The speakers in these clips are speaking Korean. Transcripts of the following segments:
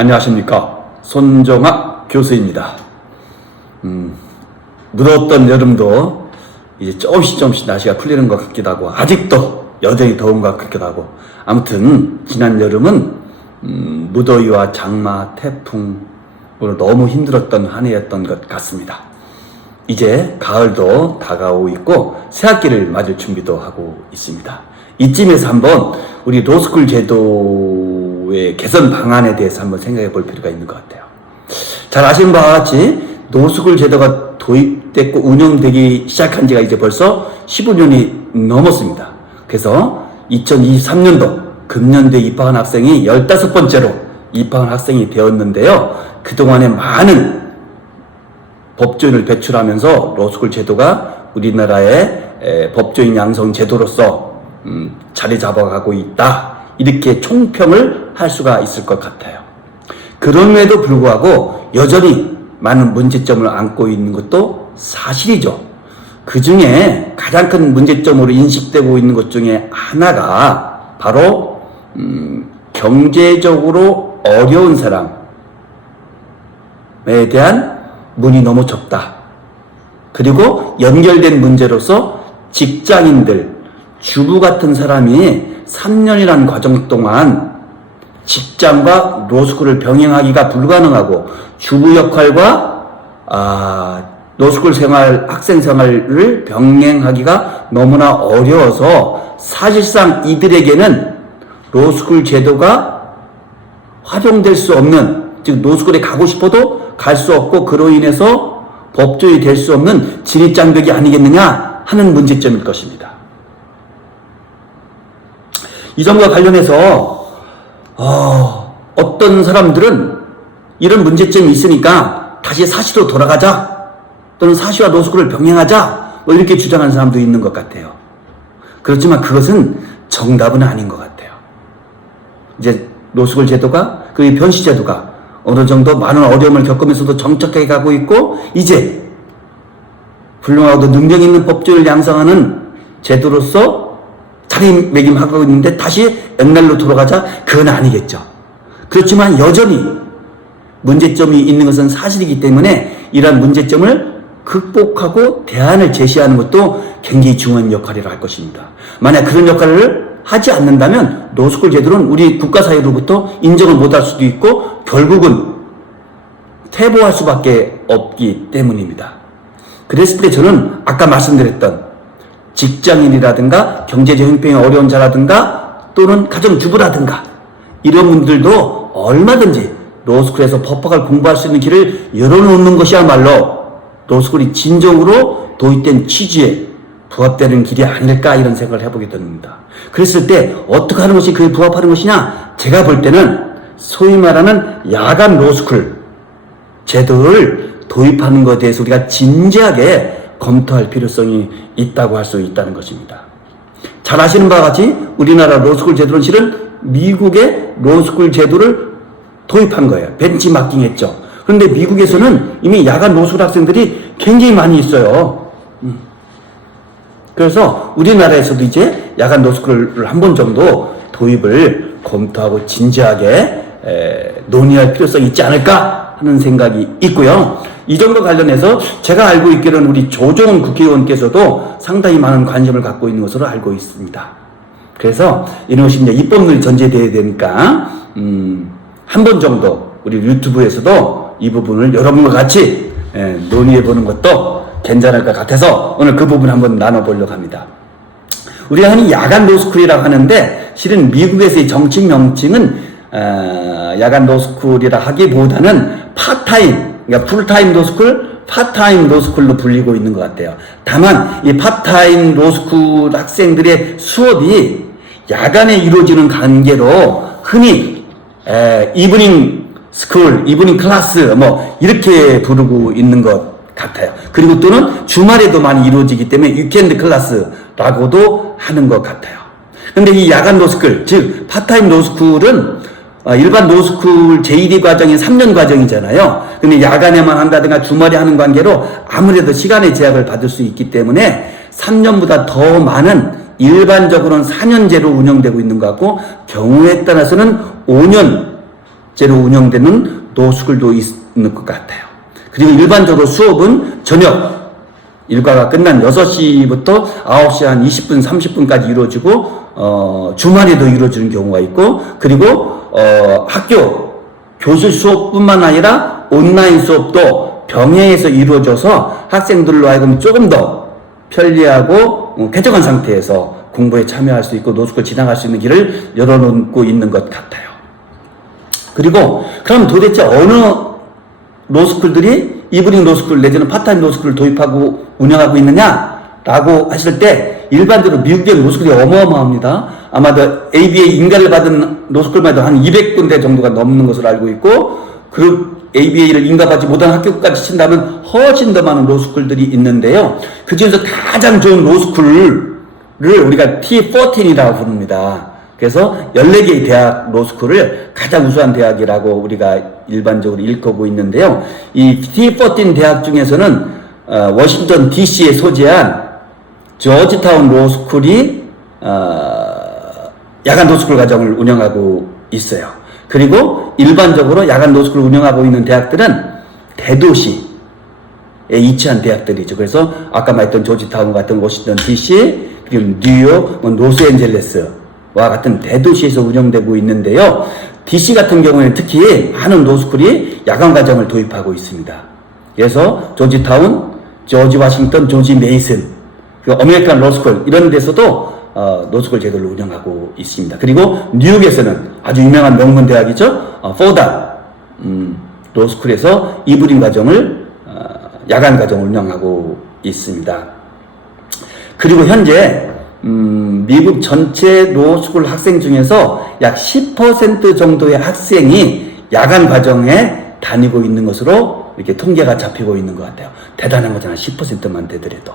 안녕하십니까. 손정학 교수입니다. 무더웠던 여름도 이제 조금씩 날씨가 풀리는 것 같기도 하고, 아직도 여전히 더운 것 같기도 하고, 아무튼 지난 여름은 무더위와 장마, 태풍으로 너무 힘들었던 한 해였던 것 같습니다. 이제 가을도 다가오고 있고 새학기를 맞을 준비도 하고 있습니다. 이쯤에서 한번 우리 로스쿨 제도의 개선 방안에 대해서 한번 생각해 볼 필요가 있는 것 같아요. 잘 아시는 바와 같이 로스쿨 제도가 도입됐고 운영되기 시작한 지가 이제 벌써 15년이 넘었습니다. 그래서 2023년도 금년도에 입학한 학생이 15번째로 입학한 학생이 되었는데요. 그동안에 많은 법조인을 배출하면서 로스쿨 제도가 우리나라의 법조인 양성 제도로서 자리 잡아가고 있다, 이렇게 총평을 할 수가 있을 것 같아요. 그럼에도 불구하고 여전히 많은 문제점을 안고 있는 것도 사실이죠. 그 중에 가장 큰 문제점으로 인식되고 있는 것 중에 하나가 바로 경제적으로 어려운 사람에 대한 문이 너무 적다. 그리고 연결된 문제로서 직장인들, 주부 같은 사람이 3년이라는 과정 동안 직장과 로스쿨을 병행하기가 불가능하고, 주부 역할과 로스쿨 생활, 학생 생활을 병행하기가 너무나 어려워서 사실상 이들에게는 로스쿨 제도가 활용될 수 없는, 즉 로스쿨에 가고 싶어도 갈 수 없고 그로 인해서 법조인이 될 수 없는 진입장벽이 아니겠느냐 하는 문제점일 것입니다. 이 점과 관련해서 어떤 사람들은 이런 문제점이 있으니까 다시 사시로 돌아가자, 또는 사시와 로스쿨을 병행하자, 뭐 이렇게 주장하는 사람도 있는 것 같아요. 그렇지만 그것은 정답은 아닌 것 같아요. 이제 로스쿨 제도가, 그 변시 제도가 어느 정도 많은 어려움을 겪으면서도 정착해 가고 있고, 이제 훌륭하고도 능력 있는 법조인을 양성하는 제도로서 자리매김하고 있는데 다시 옛날로 돌아가자? 그건 아니겠죠. 그렇지만 여전히 문제점이 있는 것은 사실이기 때문에 이러한 문제점을 극복하고 대안을 제시하는 것도 굉장히 중요한 역할이라 할 것입니다. 만약 그런 역할을 하지 않는다면 로스쿨 제도는 우리 국가사회로부터 인정을 못할 수도 있고 결국은 퇴보할 수밖에 없기 때문입니다. 그랬을 때 저는 아까 말씀드렸던 직장인이라든가 경제적 형편이 어려운 자라든가 또는 가정주부라든가 이런 분들도 얼마든지 로스쿨에서 법학을 공부할 수 있는 길을 열어놓는 것이야말로 로스쿨이 진정으로 도입된 취지에 부합되는 길이 아닐까, 이런 생각을 해보게 됩니다. 그랬을 때 어떻게 하는 것이 그에 부합하는 것이냐? 제가 볼 때는 소위 말하는 야간 로스쿨 제도를 도입하는 것에 대해서 우리가 진지하게 검토할 필요성이 있다고 할 수 있다는 것입니다. 잘 아시는 바와 같이 우리나라 로스쿨 제도는 실은 미국의 로스쿨 제도를 도입한 거예요. 벤치마킹했죠. 그런데 미국에서는 이미 야간 로스쿨 학생들이 굉장히 많이 있어요. 그래서 우리나라에서도 이제 야간 로스쿨을 한 번 정도 도입을 검토하고 진지하게 논의할 필요성이 있지 않을까 하는 생각이 있고요. 이 점과 관련해서 제가 알고 있기로는 우리 조정훈 국회의원께서도 상당히 많은 관심을 갖고 있는 것으로 알고 있습니다. 그래서 이런 것이 이제 입법률이 전제되어야 되니까 한 번 정도 우리 유튜브에서도 이 부분을 여러분과 같이 논의해보는 것도 괜찮을 것 같아서 오늘 그 부분 한번 나눠보려고 합니다. 우리가 흔히 야간 로스쿨이라고 하는데 실은 미국에서의 정식 명칭은 야간 로스쿨이라 하기보다는 파타임, 그러니까 풀타임 로스쿨, 파타임 로스쿨로 불리고 있는 것 같아요. 다만 이 파타임 로스쿨 학생들의 수업이 야간에 이루어지는 관계로 흔히 이브닝 스쿨, 이브닝 클래스 뭐 이렇게 부르고 있는 것 같아요. 그리고 또는 주말에도 많이 이루어지기 때문에 위켄드 클래스라고도 하는 것 같아요. 근데 이 야간 로스쿨, 즉 파타임 로스쿨은 일반 로스쿨 제1위 과정이 3년 과정이잖아요. 근데 야간에만 한다든가 주말에 하는 관계로 아무래도 시간의 제약을 받을 수 있기 때문에 3년보다 더 많은, 일반적으로는 4년제로 운영되고 있는 것 같고 경우에 따라서는 5년 운영되는 노스쿨도 있는 것 같아요. 그리고 일반적으로 수업은 저녁 일과가 끝난 6시부터 9시 한 20분, 30분까지 이루어지고, 주말에도 이루어지는 경우가 있고, 그리고, 학교, 교실 수업뿐만 아니라 온라인 수업도 병행해서 이루어져서 학생들로 하여금 조금 더 편리하고 쾌적한 상태에서 공부에 참여할 수 있고 노스쿨 지나갈 수 있는 길을 열어놓고 있는 것 같아요. 그리고, 그럼 도대체 어느 로스쿨들이 이브닝 로스쿨 내지는 파타임 로스쿨을 도입하고 운영하고 있느냐라고 하실 때 일반적으로 미국의 로스쿨이 어마어마합니다. 아마도 ABA 인가를 받은 로스쿨만 해도 한 200군데 정도가 넘는 것으로 알고 있고 그 ABA를 인가받지 못한 학교까지 친다면 훨씬 더 많은 로스쿨들이 있는데요. 그 중에서 가장 좋은 로스쿨을 우리가 T14이라고 부릅니다. 그래서 14개의 대학 로스쿨을 가장 우수한 대학이라고 우리가 일반적으로 일컫고 있는데요. 이 T14 대학 중에서는 워싱턴 DC에 소재한 조지타운 로스쿨이 야간 로스쿨 과정을 운영하고 있어요. 그리고 일반적으로 야간 로스쿨을 운영하고 있는 대학들은 대도시에 위치한 대학들이죠. 그래서 아까 말했던 조지타운 같은 워싱턴 DC, 그리고 뉴욕, 로스앤젤레스 와 같은 대도시에서 운영되고 있는데요. DC 같은 경우에는 특히 많은 로스쿨이 야간 과정을 도입하고 있습니다. 그래서 조지타운, 조지 워싱턴, 조지 메이슨, 어메리칸 로스쿨 이런 데서도 로스쿨 제도를 운영하고 있습니다. 그리고 뉴욕에서는 아주 유명한 명문 대학이죠. 포다 로스쿨에서 이브닝 과정을 야간 과정을 운영하고 있습니다. 그리고 현재 미국 전체 로스쿨 학생 중에서 약 10% 정도의 학생이 야간 과정에 다니고 있는 것으로 이렇게 통계가 잡히고 있는 것 같아요. 대단한 거잖아요. 10%만 되더라도.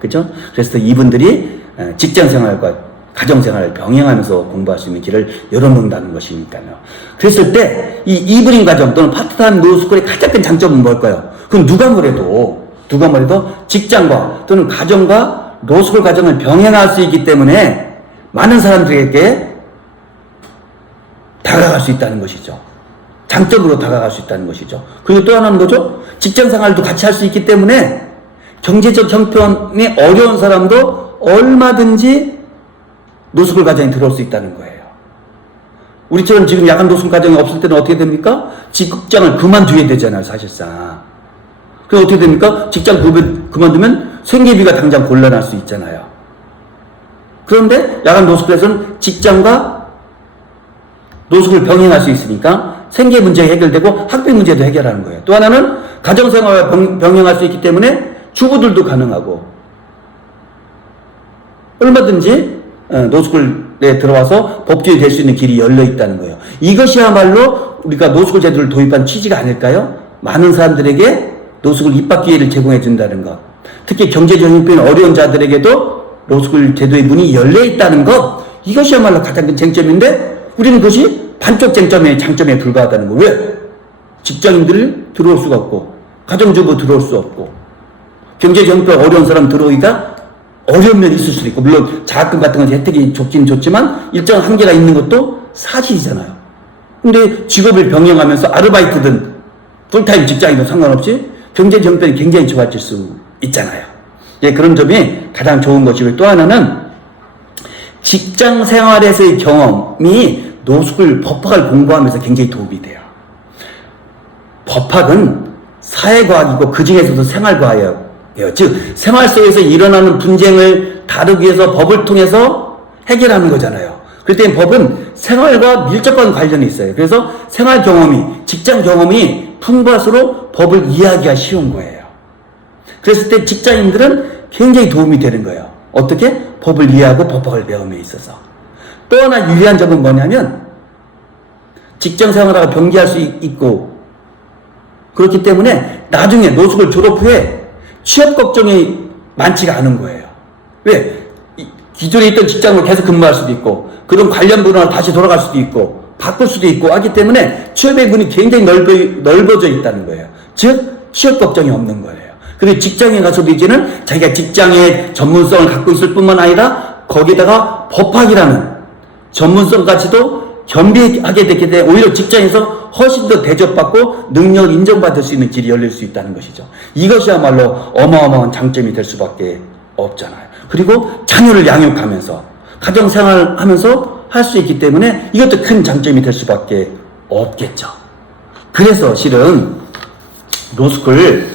그죠? 그래서 이분들이 직장 생활과 가정 생활을 병행하면서 공부할 수 있는 길을 열어놓는다는 것이니까요. 그랬을 때 이 이브닝 과정 또는 파트타임 로스쿨의 가장 큰 장점은 뭘까요? 그건 누가 뭐래도 직장과 또는 가정과 로스쿨 과정을 병행할 수 있기 때문에 많은 사람들에게 다가갈 수 있다는 것이죠. 장점으로 다가갈 수 있다는 것이죠. 그리고 또 하나는 뭐죠? 직장 생활도 같이 할 수 있기 때문에 경제적 형편이 어려운 사람도 얼마든지 노스쿨 과정에 들어올 수 있다는 거예요. 우리처럼 지금 야간 노스쿨 과정이 없을 때는 어떻게 됩니까? 직장을 그만두게 되잖아요, 사실상. 그럼 어떻게 됩니까? 직장 그만두면 생계비가 당장 곤란할 수 있잖아요. 그런데 야간 노스쿨에서는 직장과 노스쿨을 병행할 수 있으니까 생계 문제 해결되고 학비 문제도 해결하는 거예요. 또 하나는 가정생활과 병행할 수 있기 때문에 주부들도 가능하고 얼마든지 노스쿨에 들어와서 법조인이 될 수 있는 길이 열려 있다는 거예요. 이것이야말로 우리가 노스쿨 제도를 도입한 취지가 아닐까요? 많은 사람들에게 노스쿨 입학 기회를 제공해 준다는 것. 특히 경제적 형편이 어려운 자들에게도 노스쿨 제도의 문이 열려 있다는 것. 이것이야말로 가장 큰 쟁점인데 우리는 그것이 반쪽 장점에 불과하다는 거. 왜? 직장인들 들어올 수가 없고 가정주부 들어올 수 없고 경제적 형편 어려운 사람 들어오기가 어려운 면이 있을 수도 있고 물론 장학금 같은 건 혜택이 좋긴 좋지만 일정 한계가 있는 것도 사실이잖아요. 근데 직업을 병행하면서 아르바이트든 풀타임 직장이든 상관없이 경제 형편이 굉장히 좋아질 수 있잖아요. 예, 그런 점이 가장 좋은 것이고 또 하나는 직장 생활에서의 경험이 노스쿨 법학을 공부하면서 굉장히 도움이 돼요. 법학은 사회과학이고 그 중에서도 생활과학이에요. 즉 생활 속에서 일어나는 분쟁을 다루기 위해서 법을 통해서 해결하는 거잖아요. 그럴 때 법은 생활과 밀접한 관련이 있어요. 그래서 생활 경험이, 직장 경험이 풍부할수록 법을 이해하기가 쉬운 거예요. 그랬을 때 직장인들은 굉장히 도움이 되는 거예요. 어떻게? 법을 이해하고 법학을 배움에 있어서. 또 하나 유리한 점은 뭐냐면 직장 생활하고 병기할 수 있고 그렇기 때문에 나중에 노숙을 졸업 후에 취업 걱정이 많지가 않은 거예요. 왜? 기존에 있던 직장으로 계속 근무할 수도 있고 그런 관련 분야로 다시 돌아갈 수도 있고 바꿀 수도 있고 하기 때문에 취업의 문이 굉장히 넓어져 있다는 거예요. 즉 취업 걱정이 없는 거예요. 그리고 직장에 가서도 이제는 자기가 직장의 전문성을 갖고 있을 뿐만 아니라 거기다가 법학이라는 전문성까지도 겸비하게 되게 돼 오히려 직장에서 훨씬 더 대접받고 능력을 인정받을 수 있는 길이 열릴 수 있다는 것이죠. 이것이야말로 어마어마한 장점이 될 수밖에 없잖아요. 그리고 자녀를 양육하면서 가정생활을 하면서 할 수 있기 때문에 이것도 큰 장점이 될 수밖에 없겠죠. 그래서 실은 로스쿨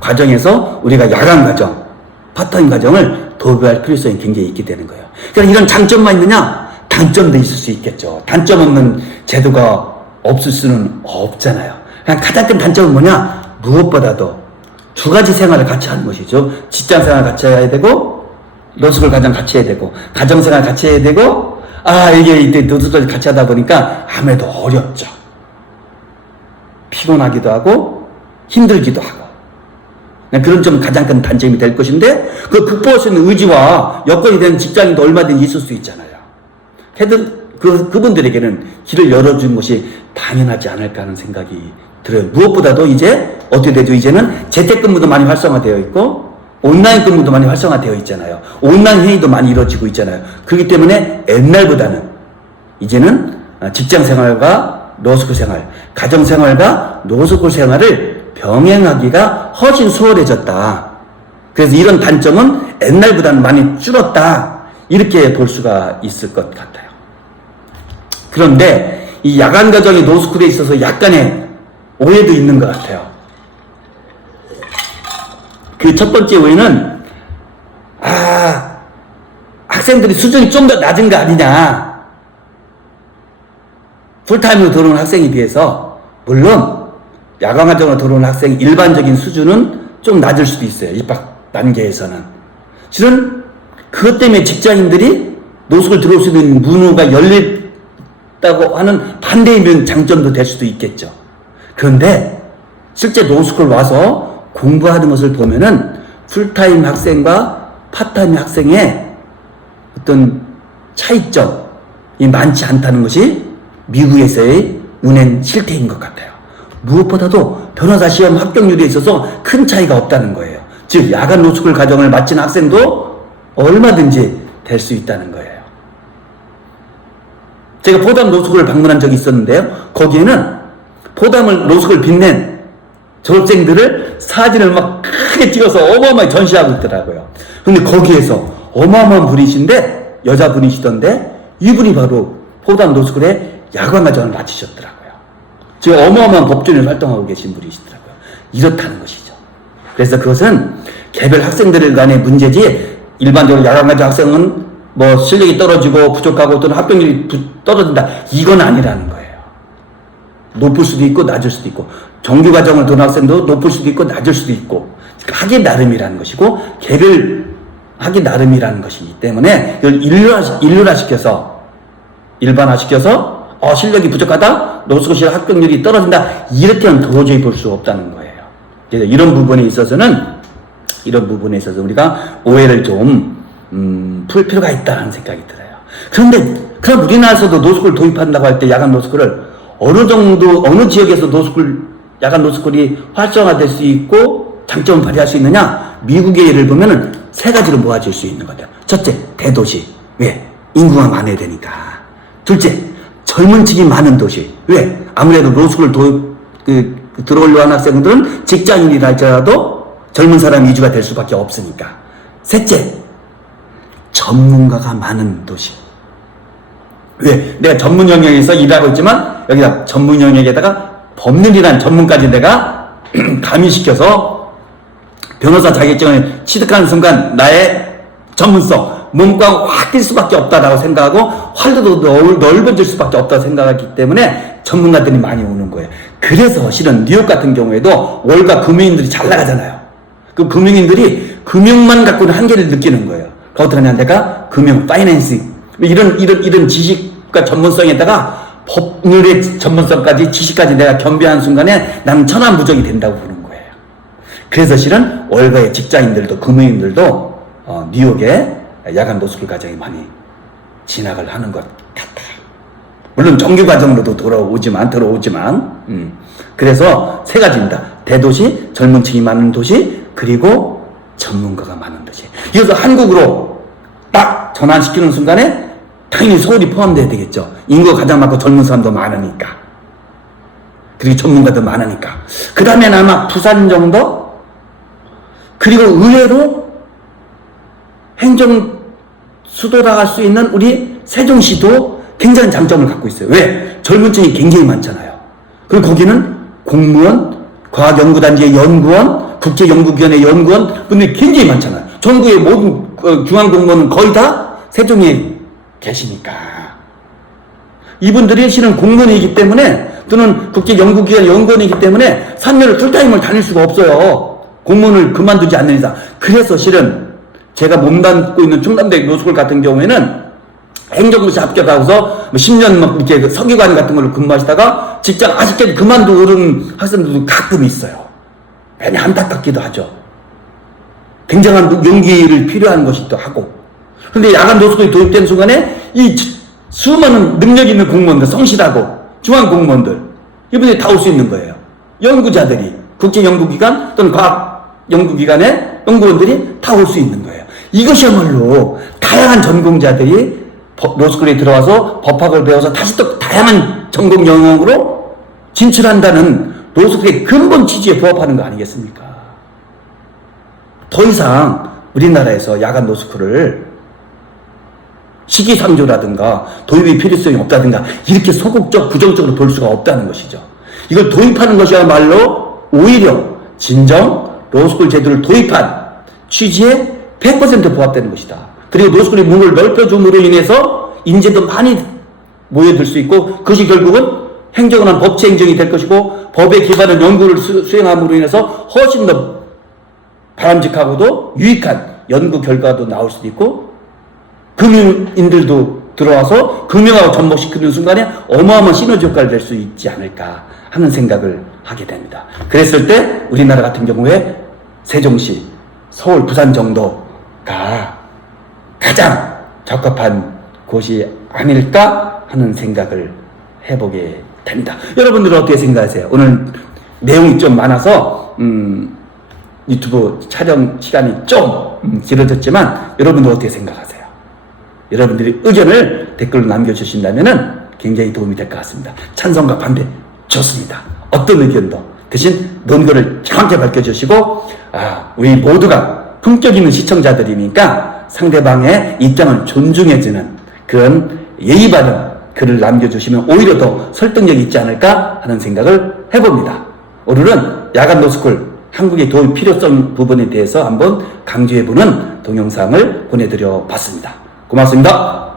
과정에서 우리가 야간 과정, 파트타임 과정을 도입할 필요성이 굉장히 있게 되는 거예요. 그러니까 이런 장점만 있느냐? 단점도 있을 수 있겠죠. 단점 없는 제도가 없을 수는 없잖아요. 그냥 가장 큰 단점은 뭐냐? 무엇보다도 두 가지 생활을 같이 하는 것이죠. 직장 생활 같이 해야 되고, 로스쿨 과정 같이 해야 되고, 가정 생활 같이 해야 되고, 이게 이때 노스쿨 같이 하다 보니까 아무래도 어렵죠. 피곤하기도 하고, 힘들기도 하고. 그런 점 가장 큰 단점이 될 것인데, 그 극복할 수 있는 의지와 여건이 되는 직장인도 얼마든지 있을 수 있잖아요. 그분들에게는 길을 열어준 것이 당연하지 않을까 하는 생각이 들어요. 무엇보다도 이제 어떻게 되죠? 이제는 재택근무도 많이 활성화되어 있고 온라인 근무도 많이 활성화되어 있잖아요. 온라인 회의도 많이 이루어지고 있잖아요. 그렇기 때문에 옛날보다는 이제는 직장 생활과 로스쿨 생활, 가정 생활과 로스쿨 생활을 병행하기가 훨씬 수월해졌다. 그래서 이런 단점은 옛날보다는 많이 줄었다. 이렇게 볼 수가 있을 것 같아요. 그런데 이 야간 과정의 노스쿨에 있어서 약간의 오해도 있는 것 같아요. 그 첫 번째 오해는 학생들이 수준이 좀 더 낮은 거 아니냐. 풀타임으로 들어오는 학생에 비해서 물론 야간 과정으로 들어오는 학생 일반적인 수준은 좀 낮을 수도 있어요. 입학 단계에서는. 실은 그것 때문에 직장인들이 노숙을 들어올 수 있는 문호가 열렸다고 하는 반대의 장점도 될 수도 있겠죠. 그런데 실제 노숙을 와서 공부하는 것을 보면은 풀타임 학생과 파타임 학생의 어떤 차이점이 많지 않다는 것이 미국에서의 운행 실태인 것 같아요. 무엇보다도 변호사 시험 합격률에 있어서 큰 차이가 없다는 거예요. 즉 야간 노숙을 과정을 마친 학생도 얼마든지 될 수 있다는 거예요. 제가 포담 노숙을 방문한 적이 있었는데요. 거기에는 포담을 노숙을 빛낸 졸업생들을 사진을 막 크게 찍어서 어마어마하게 전시하고 있더라고요. 근데 거기에서 어마어마한 분이신데 여자분이시던데 이분이 바로 포담 노숙을의 야간 과정을 마치셨더라고요. 지금 어마어마한 법조인으로 활동하고 계신 분이시더라고요. 이렇다는 것이죠. 그래서 그것은 개별 학생들 간의 문제지 일반적으로 야간 과정 학생은 뭐 실력이 떨어지고 부족하고 또는 합격률이 떨어진다 이건 아니라는 거예요. 높을 수도 있고 낮을 수도 있고 정규 과정을 도는 학생도 높을 수도 있고 낮을 수도 있고 하기 나름이라는 것이고 개별 하기 나름이라는 것이기 때문에 이걸 일반화시켜서 실력이 부족하다 노숙실 합격률이 떨어진다 이렇게는 도저히 볼 수 없다는 거예요. 그래서 이런 부분에 있어서 우리가 오해를 좀 풀 필요가 있다는 생각이 들어요. 그런데 그럼 우리나라에서도 노숙을 도입한다고 할 때 야간 노숙을 어느 지역에서 야간 노숙이 활성화될 수 있고 장점을 발휘할 수 있느냐? 미국의 예를 보면은 세 가지로 모아질 수 있는 거죠. 첫째, 대도시. 왜? 인구가 많아야 되니까. 둘째, 젊은 층이 많은 도시. 왜? 아무래도 노숙을 들어오려고 하는 학생들은 직장인이라 할지라도 젊은 사람 위주가 될 수밖에 없으니까. 셋째, 전문가가 많은 도시. 왜? 내가 전문 영역에서 일하고 있지만 여기다 전문 영역에다가 법률이란 전문까지 내가 가미시켜서 변호사 자격증을 취득하는 순간 나의 전문성, 몸과 확 뛸 수밖에 없다라고 생각하고 활로도 넓어질 수밖에 없다고 생각하기 때문에 전문가들이 많이 오는 거예요. 그래서 실은 뉴욕 같은 경우에도 월가 금융인들이 잘 나가잖아요. 그 금융인들이 금융만 갖고는 한계를 느끼는 거예요. 어떡하냐, 내가 금융, 파이낸스 이런 지식과 전문성에다가 법률의 전문성까지 지식까지 내가 겸비하는 순간에 나는 천하무적이 된다고 보는 거예요. 그래서 실은 월가의 직장인들도 금융인들도 뉴욕에 야간 노숙을 과정이 많이 진학을 하는 것 같아요. 물론 정규 과정으로도 들어오지만 그래서 세 가지입니다. 대도시, 젊은 층이 많은 도시, 그리고 전문가가 많은 도시. 이어서 한국으로 딱 전환시키는 순간에 당연히 서울이 포함돼야 되겠죠. 인구가 가장 많고 젊은 사람도 많으니까. 그리고 전문가도 많으니까. 그 다음엔 아마 부산 정도? 그리고 의외로 행정 수도라 할 수 있는 우리 세종시도 굉장한 장점을 갖고 있어요. 왜? 젊은 층이 굉장히 많잖아요. 그리고 거기는 공무원, 과학연구단지의 연구원, 국제연구기관의 연구원 분들이 굉장히 많잖아요. 전국의 모든 중앙공무원은 거의 다 세종에 계시니까. 이분들이 실은 공무원이기 때문에 또는 국제연구기관 연구원이기 때문에 3년을 풀타임을 다닐 수가 없어요. 공무원을 그만두지 않는 이상. 그래서 실은 제가 몸담고 있는 충남대 노스쿨 같은 경우에는 행정고시 합격하고서 10년 이렇게 서기관 같은 걸로 근무하시다가 직장 아쉽게도 그만두는 학생들도 가끔 있어요. 괜히 안타깝기도 하죠. 굉장한 용기를 필요한 것이기도 하고. 그런데 야간 노스쿨이 도입된 순간에 이 수많은 능력 있는 공무원들, 성실하고 중앙 공무원들, 이분들이 다 올 수 있는 거예요. 연구자들이, 국제연구기관 또는 과학연구기관의 연구원들이 다 올 수 있는 거예요. 이것이야말로 다양한 전공자들이 로스쿨에 들어와서 법학을 배워서 다시 또 다양한 전공 영역으로 진출한다는 로스쿨의 근본 취지에 부합하는 거 아니겠습니까? 더 이상 우리나라에서 야간 노스쿨을 시기상조라든가 도입의 필요성이 없다든가 이렇게 소극적 부정적으로 볼 수가 없다는 것이죠. 이걸 도입하는 것이야말로 오히려 진정 로스쿨 제도를 도입한 취지에 100% 부합되는 것이다. 그리고 로스쿨의 문을 넓혀줌으로 인해서 인재도 많이 모여들 수 있고 그것이 결국은 행정을 한 법치 행정이 될 것이고 법에 기반한 연구를 수행함으로 인해서 훨씬 더 바람직하고도 유익한 연구 결과도 나올 수도 있고 금융인들도 들어와서 금융하고 접목시키는 순간에 어마어마한 시너지 효과를 낼 수 있지 않을까 하는 생각을 하게 됩니다. 그랬을 때 우리나라 같은 경우에 세종시, 서울, 부산 정도가 가장 적합한 곳이 아닐까 하는 생각을 해보게 됩니다. 여러분들은 어떻게 생각하세요? 오늘 내용이 좀 많아서 유튜브 촬영 시간이 좀 길어졌지만 여러분들 어떻게 생각하세요? 여러분들이 의견을 댓글로 남겨주신다면 굉장히 도움이 될 것 같습니다. 찬성과 반대 좋습니다. 어떤 의견도 대신 논거를 정확히 밝혀주시고 우리 모두가 품격 있는 시청자들이니까 상대방의 입장을 존중해주는 그런 예의 바른 글을 남겨주시면 오히려 더 설득력이 있지 않을까 하는 생각을 해봅니다. 오늘은 야간 노스쿨 한국의 도입 필요성 부분에 대해서 한번 강조해보는 동영상을 보내드려 봤습니다. 고맙습니다.